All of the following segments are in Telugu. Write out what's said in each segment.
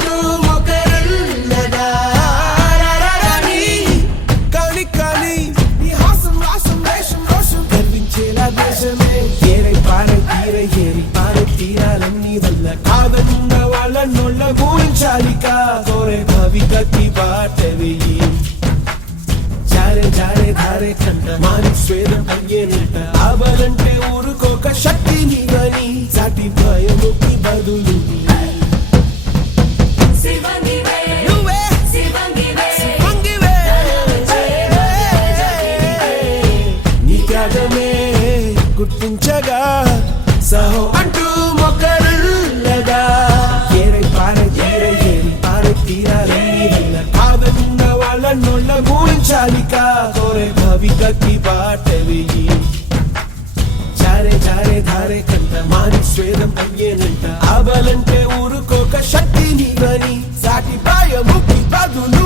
అంటూ మొకరుల్లదా కాని కాని నీ హాసం రాసం వేషం రోషం గర్వించేలా దేశమే ఏరై పారై తీరై ఏరి పారై తీరాలన్నీ వల్ల కాదన్న వాళ్ళ నోళ్ళ ఊహించాలిక కోరే భవిగతి బాట వెయ్యి జారే జారే ధారే కంట మాని స్వేదం అయ్యేనంట ఆబలంటే ఊరుకోక శక్తి నీవని సాటి భయముకి బదులు నీ త్యాగమే గుర్తించగా సహో అంటూ మొకరుల్లగా ఏరై పారై ఏరై ఏరి పారై తీరాలన్నీ వల్ల కాదన్న వాళ్ళ నోళ్ళ ఊహించాలిక కోరే భవిగతి బాట వెయ్యి జారే జారే ధారే కంట మాని స్వేదం అయ్యేనంట ఆబలంటే ఊరుకోక శక్తి నీవని సాటి భయముకి బదులు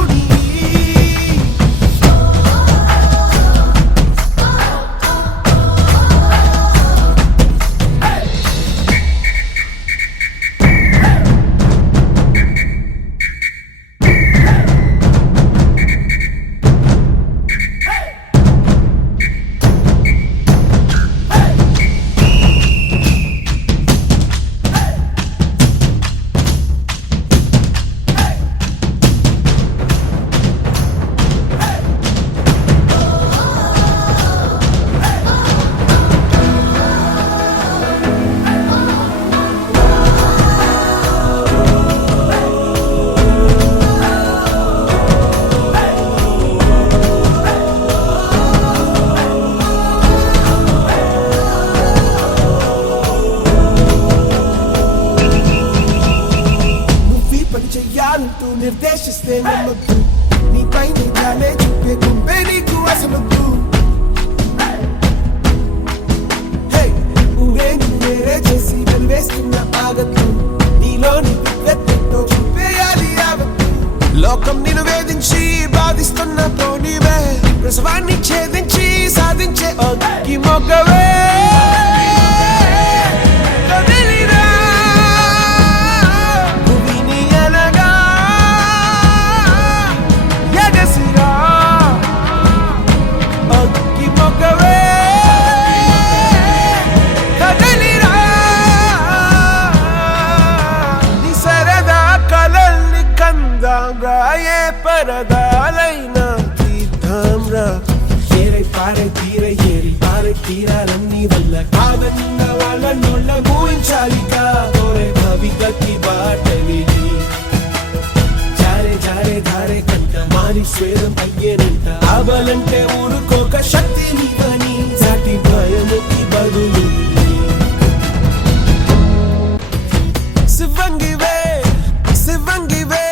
చెయ్యాలంటూ నిర్దేశిస్తే నమ్మద్దు నీపై నిజాలే చూపే గుంపే నీకు అసలొద్దు నువ్వేంటి వేరే చేసి వెలివేస్తున్న ఆగద్దు నీలోని విద్వెత్తో చూపేయాలి యావత్తు లోకం నిన్ను వేధించి బాధిస్తున్న పోనీవే ప్రసవాన్ని ఛేదించి సాధించే అగ్గి మొగ్గవే రాయే పరదాలైనా తీర్థంరా ఏరై పారై తీరై ఏరి పారై తీరాలన్నీ వల్ల కాదన్న వాళ్ళ నోళ్ళ ఊహించాలిక కోరే భవిగతి బాట వెయ్యి జారే జారే ధారే కంట మాని స్వేదం అయ్యేనంట ఆబలంటే ఊరుకోక శక్తి నీవని సాటి భయముకి బదులు శివంగివే శివంగివే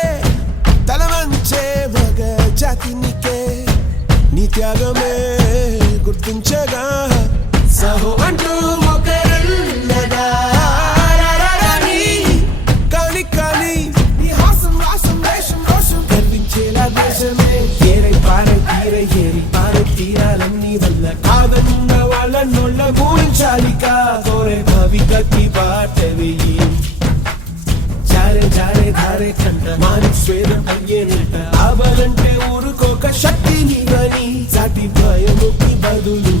మగ జాతి నీకే నీ త్యాగమే గుర్తించగా సహో అంటూ మొకరుల్లగా కాని కాని నీ హాసం రాసం వేషం రోషం గర్వించేలా దేశమే ఏరై పారై తీరై ఏరి పారై తీరాలన్నీ వల్ల కాదన్న వాళ్ళ నోళ్ళ ఊహించాలిక కోరే భవిగతి బాట వెయ్యి జారే జారే ధారే కంట మాని స్వేదం అయ్యేనంట ఆబలంటే ఊరుకోక శక్తి నీవని సాటి భయముకి బదులు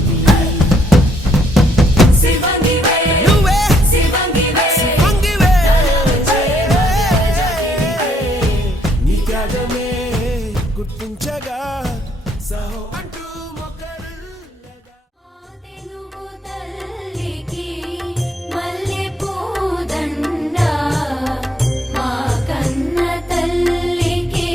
నీ త్యాగమే గుర్తించగా సహో అంటూ మొకరుల్లగా మా కన్న తల్లికి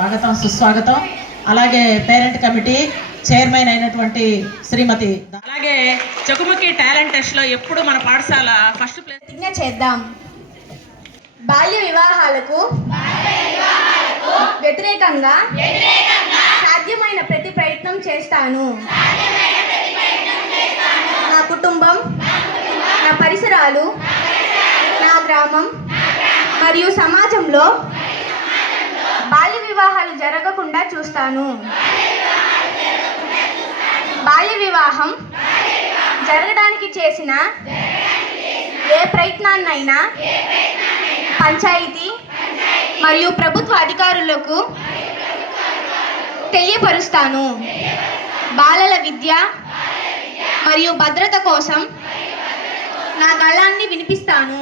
స్వాగతం సుస్వాగతం. అలాగే పేరెంట్ కమిటీ చైర్మన్ అయినటువంటి శ్రీమతి, అలాగే చెకుముకి టాలెంట్ టెస్ట్లో ఎప్పుడు మన పాఠశాల ఫస్ట్ ప్లేస్ ప్రతిజ్ఞ చేద్దాం. బాల్య వివాహాలకు వ్యతిరేకంగా సాధ్యమైన ప్రతి ప్రయత్నం చేస్తాను. నా కుటుంబం, నా పరిసరాలు, నా గ్రామం మరియు సమాజంలో బాల్య వివాహాలు జరగకుండా చూస్తాను. బాల్య వివాహం జరగడానికి చేసిన ఏ ప్రయత్నాన్నైనా పంచాయతీ మరియు ప్రభుత్వ అధికారులకు తెలియపరుస్తాను. బాలల విద్య మరియు భద్రత కోసం నా గళాన్ని వినిపిస్తాను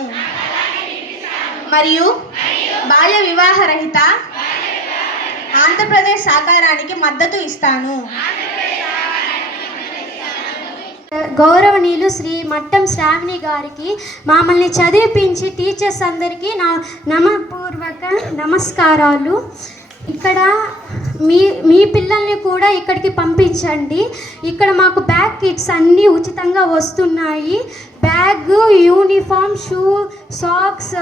మరియు బాల్య వివాహరహిత ఆంధ్రప్రదేశ్ సాకారానికి మద్దతు ఇస్తాను. గౌరవనీయులు శ్రీ మట్టం శ్రావణి గారికి మమ్మల్ని చదివించి టీచర్స్ అందరికీ నా నమపూర్వక నమస్కారాలు. ఇక్కడ మీ పిల్లల్ని కూడా ఇక్కడికి పంపించండి. ఇక్కడ మాకు బ్యాగ్ కిట్స్ అన్నీ ఉచితంగా వస్తున్నాయి. బ్యాగ్, యూనిఫామ్, షూ, సాక్స్,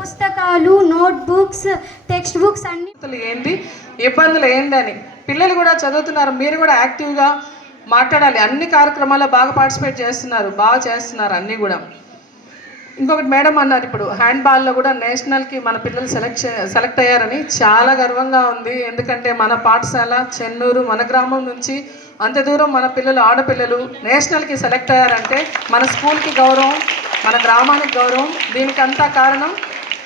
పుస్తకాలు, నోట్బుక్స్, టెక్స్ట్ బుక్స్ అన్నీ. ఏంటి ఇబ్బందులు ఏందని పిల్లలు కూడా చదువుతున్నారు. మీరు కూడా యాక్టివ్గా మాట్లాడాలి. అన్ని కార్యక్రమాల్లో బాగా పార్టిసిపేట్ చేస్తున్నారు, బాగా చేస్తున్నారు అన్నీ కూడా. ఇంకొకటి మేడం అన్నారు, ఇప్పుడు హ్యాండ్బాల్లో కూడా నేషనల్కి మన పిల్లలు సెలెక్ట్ అయ్యారని చాలా గర్వంగా ఉంది. ఎందుకంటే మన పాఠశాల చెన్నూరు, మన గ్రామం నుంచి అంత దూరం మన పిల్లలు, ఆడపిల్లలు నేషనల్కి సెలెక్ట్ అయ్యారంటే మన స్కూల్కి గౌరవం, మన గ్రామానికి గౌరవం. దీనికంతా కారణం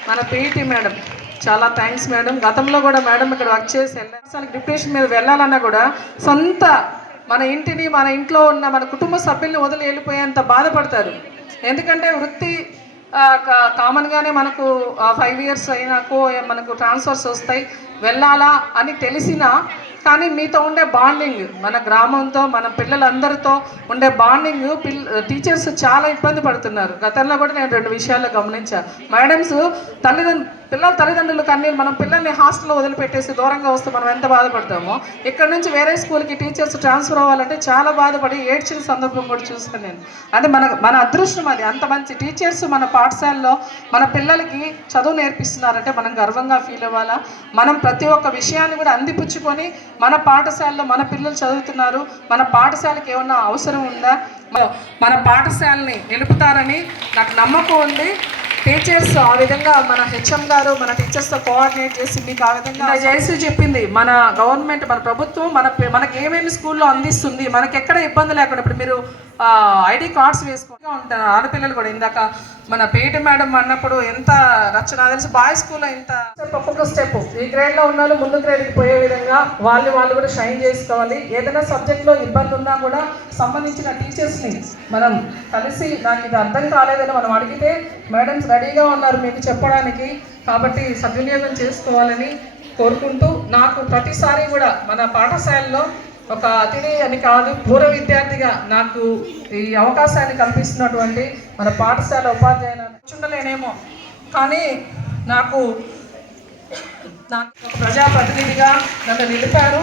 మన పీఈటీ మేడం. చాలా థ్యాంక్స్ మేడం. గతంలో కూడా మేడం ఇక్కడ వర్క్ చేసి వెళ్ళాలి. డిప్యూటేషన్ మీద వెళ్ళాలన్నా కూడా సొంత మన ఇంటిని, మన ఇంట్లో ఉన్న మన కుటుంబ సభ్యుల్ని వదిలి వెళ్ళిపోయేంత బాధపడతారు. ఎందుకంటే వృత్తి కామన్గానే మనకు 5 years అయినాకో మనకు ట్రాన్స్ఫర్స్ వస్తాయి, వెళ్ళాలా అని తెలిసినా కానీ మీతో ఉండే బాండింగ్, మన గ్రామంతో, మన పిల్లలందరితో ఉండే బాండింగ్ టీచర్స్ చాలా ఇబ్బంది పడుతున్నారు. గతంలో కూడా నేను 2 విషయాల్లో గమనించాను. మేడమ్స్ పిల్లల తల్లిదండ్రులు కానీ మనం పిల్లల్ని హాస్టల్లో వదిలిపెట్టేసి దూరంగా వస్తే మనం ఎంత బాధపడతామో, ఇక్కడ నుంచి వేరే స్కూల్కి టీచర్స్ ట్రాన్స్ఫర్ అవ్వాలంటే చాలా బాధపడి ఏడ్చిన సందర్భం కూడా చూస్తాను నేను. అంటే మన అదృష్టం అది. అంత మంచి టీచర్స్ మన పాఠశాలలో మన పిల్లలకి చదువు నేర్పిస్తున్నారంటే మనం గర్వంగా ఫీల్ అవ్వాలా. మనం ప్రతి ఒక్క విషయాన్ని కూడా అందిపుచ్చుకొని మన పాఠశాలలో మన పిల్లలు చదువుతున్నారు, మన పాఠశాలకి ఏమన్నా అవసరం ఉందా, మన పాఠశాలని నిలుపుతారని నాకు నమ్మకం ఉంది. టీచర్స్ ఆ విధంగా మన హెచ్ఎం గారు మన టీచర్స్తో కోఆర్డినేట్ చేసి మీకు ఆ విధంగా జయశ్రీ చెప్పింది, మన గవర్నమెంట్, మన ప్రభుత్వం మనకి ఏమేమి స్కూల్లో అందిస్తుంది, మనకి ఎక్కడ ఇబ్బంది లేకుండా. ఇప్పుడు మీరు ఐడి కార్డ్స్ వేసుకుంటూ ఉంటారు ఆడపిల్లలు కూడా. ఇందాక మన పీటీ మేడం అన్నప్పుడు ఎంత రచన తెలిసి బాయ్స్ స్కూల్లో ఇంత ఒక్కొక్క స్టెప్ ఈ గ్రేడ్లో ఉన్న ముందు గ్రేడ్కి పోయే విధంగా వాళ్ళు కూడా షైన్ చేసుకోవాలి. ఏదైనా సబ్జెక్ట్లో ఇబ్బంది ఉన్నా కూడా సంబంధించిన టీచర్స్ని మనం కలిసి నాకు ఇది అర్థం కాలేదని మనం అడిగితే మేడమ్స్ రెడీగా ఉన్నారు మీకు చెప్పడానికి. కాబట్టి సద్వినియోగం చేసుకోవాలని కోరుకుంటూ, నాకు ప్రతిసారి కూడా మన పాఠశాలలో ఒక అతిథి అని కాదు, పూర్వ విద్యార్థిగా నాకు ఈ అవకాశాన్ని కల్పిస్తున్నటువంటి మన పాఠశాల ఉపాధ్యాయులు చూడలేనేమో, కానీ నాకు ఒక ప్రజాప్రతినిధిగా నన్ను నిలిపారు.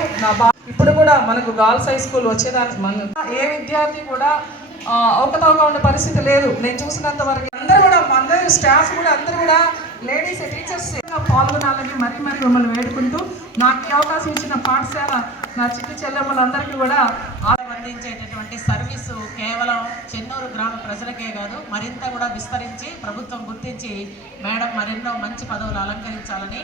ఇప్పుడు కూడా మనకు గర్ల్స్ హై స్కూల్ వచ్చేదానికి ఏ విద్యార్థి కూడా అవకతవగా ఉండే పరిస్థితి లేదు నేను చూసినంత వరకు. అందరూ స్టాఫ్ కూడా అందరూ కూడా లేడీస్ టీచర్స్ పాల్గొనాలని మరీ మిమ్మల్ని వేడుకుంటూ, నాకు ఈ అవకాశం ఇచ్చిన పాఠశాల నా చిట్టి చెల్లెమ్మలందరికీ కూడా అందించేటటువంటి సర్వీసు కేవలం చెన్నూరు గ్రామ ప్రజలకే కాదు, మరింత కూడా విస్తరించి ప్రభుత్వం గుర్తించి మేడం మరెన్నో మంచి పదవులు అలంకరించాలని.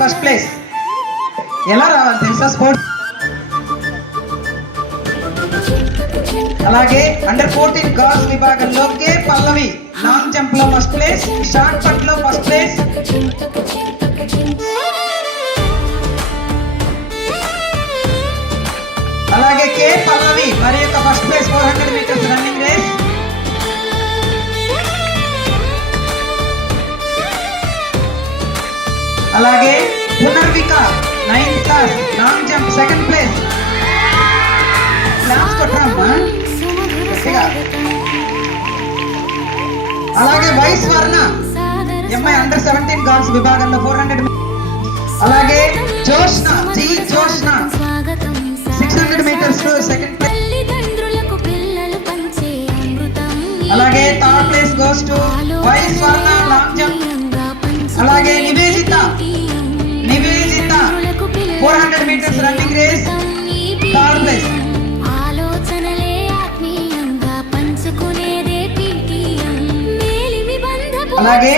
ఫస్ట్ ప్లేస్ ఎలా రావాలి తెలుసా స్పోర్ట్స్. అలాగే అండర్ 14 గర్ల్స్ విభాగంలో కే పల్లవి లాంగ్ జంప్ లో ఫస్ట్ ప్లేస్, షార్ట్ పట్ లో ఫస్ట్ ప్లేస్. అలాగే కే పల్లవి మరి యొక్క first place 400 meters running race. అలాగే Punarvika 9th class long jump second place. Class కొట్టామా. అలాగే వై స్వర్ణ ఎంఐ అండర్ 17 గర్ల్స్ విభాగంలో 400 అలాగే Joshna G Joshna 600 meters second place. అలాగే third place goes to Y Swarna long jump. అలాగే Nivedita 400 meters running race third place. అలాగే